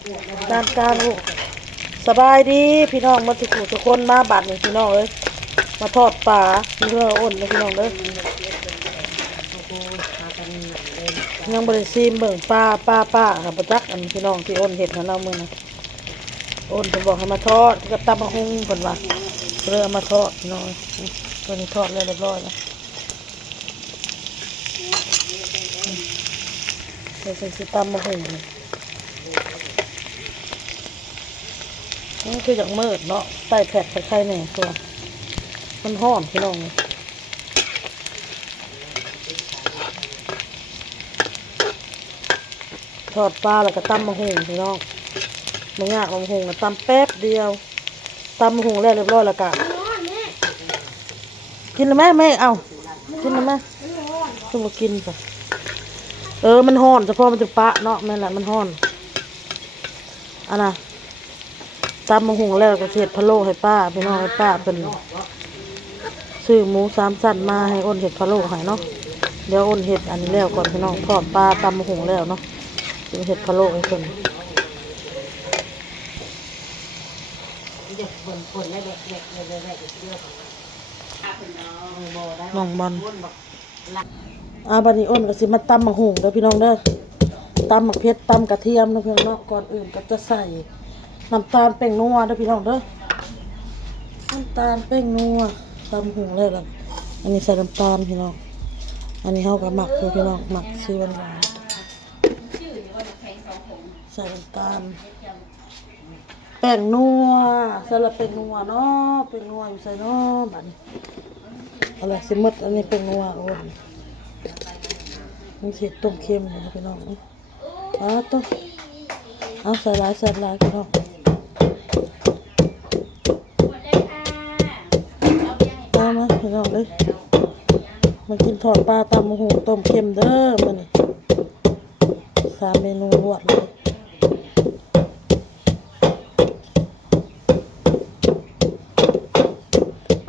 การลูกสบายดีพี่น้องมาทุกคนมาบัดนี่พี่น้องเอ้ยมาทอดปลาเนื้ออ้นนะพี่น้องเด้อยังบริซีมเบิ่งป้าค่ะประจักอันพี่น้องที่อ้นเห็ดนะเราเมื่อนะอ้นเพิ่นบอกให้มาทอดกับตำมะฮุ่งเพิ่นว่าเริ่มมาทอดพี่น้องตัวนี้ทอดแล้วเรียบร้อยแล้วใส่สิตำมะฮุ่งนี่คือจากมืดเนาะใส่แผ่นไข่แหน่ตัวมันหอมพี่น้องทอดปลาแล้วก็ตำมะฮุ่งพี่น้องมันยากมะฮุ่งตำแป๊บเดียวตำมะฮุ่งแล้วเรียบร้อยแล้วก็กินแล้วไหมไม่เอากินแล้วไหมต้องมากินป่ะมันห่อนเฉพาะมันจะปะเนาะแม่แหละมันห่อนอันน่ะตำมะฮุ่งแล้วก็เสียดพะโล้ให้ป้าพี่น้องให้ป้าเป็นซื้อหมู3 ชั้นมาให้อ้นเห็ดพะโล้ให้เนาะเดี๋ยวอ้นเห็ดอันนี้แล้วก่อนพี่น้องทอดปลาตำมะฮุ่งแล้วเนาะเห็ดพะโล้ให้เพิ่นน้องบอลบัดนี้อ้นก็สิมาตำมะฮุ่งเด้อพี่น้องเด้อตำมะเขือตำกระเทียมนะพี่น้องเนาะก่อนอื่นก็จะใส่น้ำตาลแป้งนัวเด้อพี่น้องเด้อน้ำตาลแป้งนัวตำมะฮุ่งแล้วล่ะอันนี้ใส่น้ำตาลพี่น้องอันนี้เฮาก็หมักพี่น้องหมักซีหวานใส่น้ำตาลแป้งนัวใส่ละแป้งนัวเนาะแป้งนัวอยู่ใส่เนาะบัดนี้อะไรสิหมดอันนี้แป้งนัวโอ้ยมันเสร็จต้มเค็มนะพี่น้องต้มเอาใส่หลายพี่น้องมาพี่น้องเลยมากินทอดปลาตำมะฮุ่งต้มเค็มเด้อมื้อนี้3 เมนูรวดเลย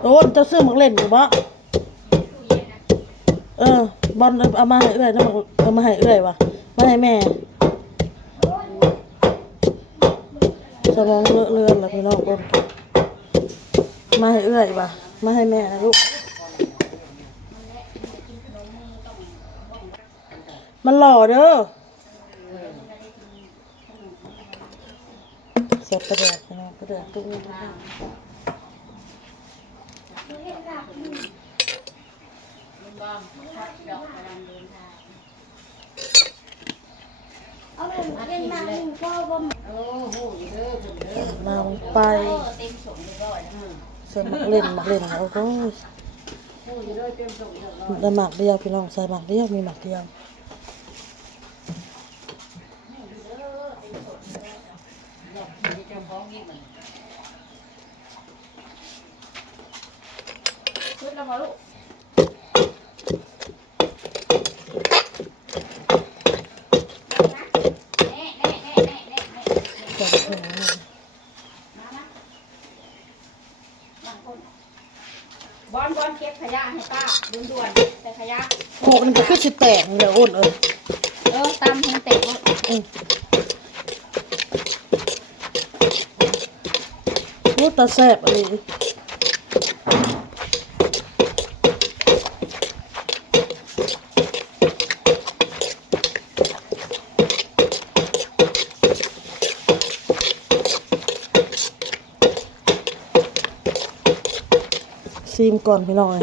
โอ้จะซื้อหมักเล่นอยู่บ่บอลเอามาให้เอื้อยนะเอามาให้เอื้อยวะมาให้แม่สมองเลื่อนแล้วพี่น้องบอลมาให้เอื้อยวะมาให้แม่นะลูกมันหล่อเด้อเสร็จประเดี๋ยวพี่น้องประเดี๋ยวตุ้งมาลงไปใส่หมักเล่นโอ้โหได้หมักเดียวพี่น้องใส่หมักเดียวมีหมักเดียวขึ้นแล้วมาลูกบอลเก็บขยะให้ป้าด่วนๆแต่ขยะโหมันก็คือสิแตกเลยอ้นตำให้แตกนี่ตาแซ่บอะไรซีมก่อนพี่น้องได้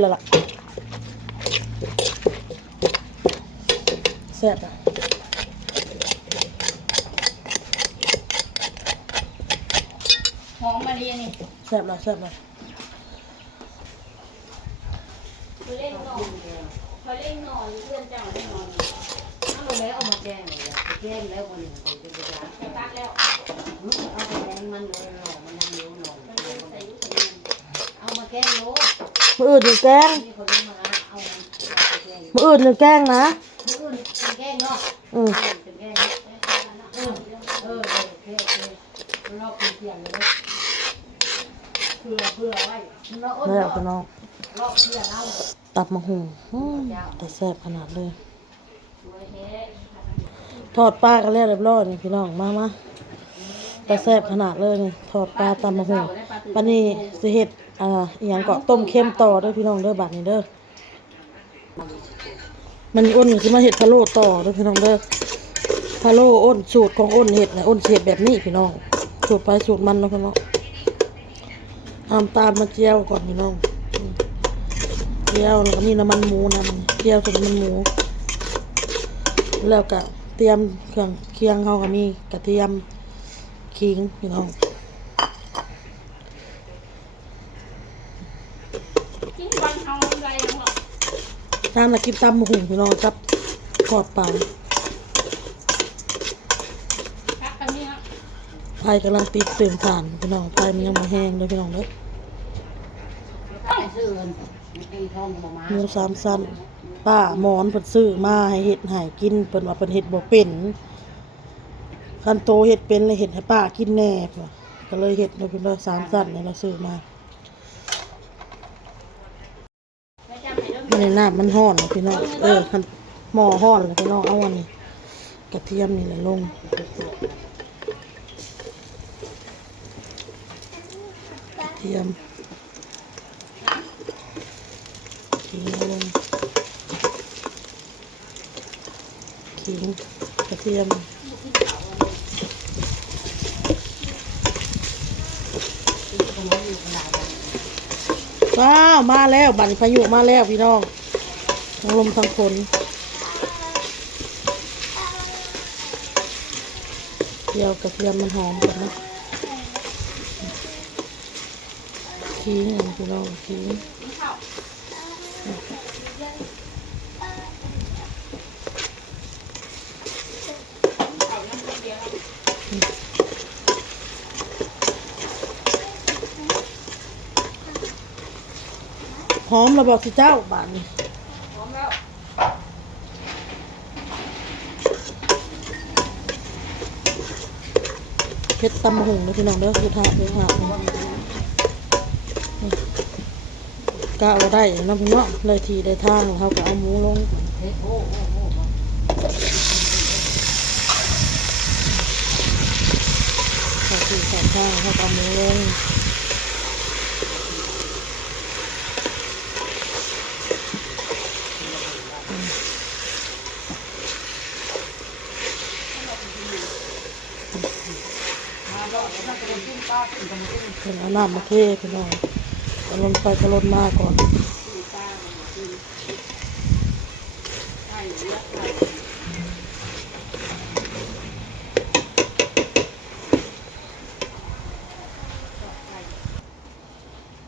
แล้วล่ะแซ่บหอมมาดีนี่แซ่บเลยเขาเล่นนอนเพื่อนเจ้าเล่นนอนเอาแล้วเอามาแกงเลยแกงแล้วคนหนึ่งคนจะล้างไปตัดแล้วเอาไปแกงมันเลยหน่อมันยังเลี้ยวหน่อเอามาแกงโลมืออื่นหนึ่งแกงมืออื่นหนึ่งแกงนะมืออื่นแกงเนาะแกงโอเครอบเที่ยงเลยคือ แล้วพี่น้องตับมะฮุงแต่แซ่บขนาดเลยทอดปลากันแล้วเรียบร้อยนี่พี่น้องมาแต่แซ่บขนาดเลยนี่ทอดปลาตำมะฮุงวันนี้สิเฮ็ดอหยังก็ต้มเค็มต่อเด้อพี่น้องเด้อบัดนี้เด้อมันอ้นสิมาเฮ็ดพะโล้ต่อเด้อพี่น้องเด้อพะโล้อ้นสูตรของอ้นเฮ็ดนะอ้นเฮ็ดแบบนี้พี่น้องสูตรไปสูตรมันเนาะพี่น้องเอาตาลมาเจียวก่อนพี่น้องเจียวแล้วก็มีน้ำมันหมูนำเจียวกับน้ำมันหมูแล้วก็เตรียมเครื่องเคียงเขาก็มีกระเทียมขิงพี่น้องน้ำน่ะกินตำมะหุ่งพี่น้องจับทอดปลาไฟกำลังติดเติมถ่านพี่น้องไฟมันยังไม่แห้งเลยพี่น้องเด้อหมูสามชั้นป้าหมอนเพิ่นซื้อมาให้เฮ็ดให้กินเพิ่นว่าเพิ่นเฮ็ดบ่เป็นคันโตเฮ็ดเป็นเลยเฮ็ดให้ป้ากินแหน่เพิ่นก็เลยเฮ็ดเนาะพี่น้องสามชั้นนี่เราซื้อมามันในน้ำมันร้อนพี่น้องคันหม้อร้อนแล้วพี่น้องเอาอันนี้กระเทียมนี่แหละลงกระเทียมขิงลงขิงกระเทียมว้าวมาแล้วบัดนี้พายุมาแล้วพี่น้องทั้งลมทั้งฝนเดี๋ยวกระเทียมมันหอมกันนะขิงพี่น้องขิงหอมระบอกสิเจ้าบานนี้หอมแล้วเพชรตำมะฮุงเลยพี่น้องเด้อคือทาเด้อค่ะกะเอาได้น้ำพี่น้องเลยทีได้ทางเขาก็เอาหมูลงเขาทีใส่ทางเขาก็เอาหมูลงเป็นเอาน้ำมาเทพี่น้องเอาลงไปกระลนมาก่อน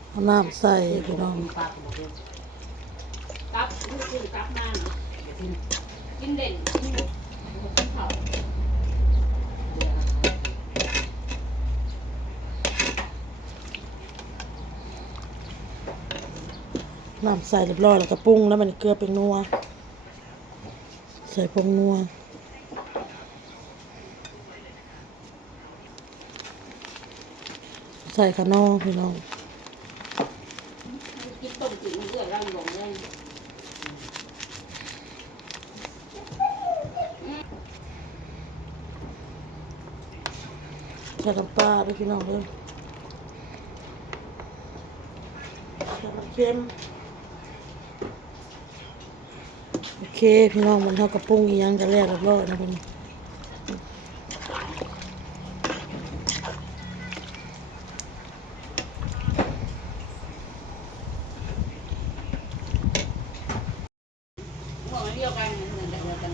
เอาน้ำใส่พี่น้องตับลูกกินตับมากินเด่นกินเผาน้ำใส่เรียบร้อยแล้วก็ปรุงแล้วมันเกลือเป็นนัวใส่ผงนัวใส่ขนอพี่น้องกินต้มจืดมันเกลือร่างหลงเลยใส่น้ำปลาด้วยพี่น้องเด้อใส่น้ำเค็มโอเคพี่น้องมันเท่ากับปรุงอีกอย่างจะแรกเรียบร้อยนะพี่เดียวกันเหมือนกัน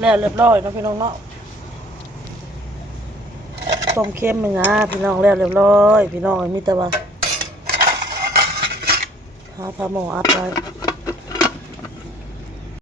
แล้วเรียบร้อยนะพี่น้องเนาะต้มเค็มมึงพี่น้องแล้วเรียบร้อยพี่น้องมีแต่ว่าหาผ้าหม้ออัดไว้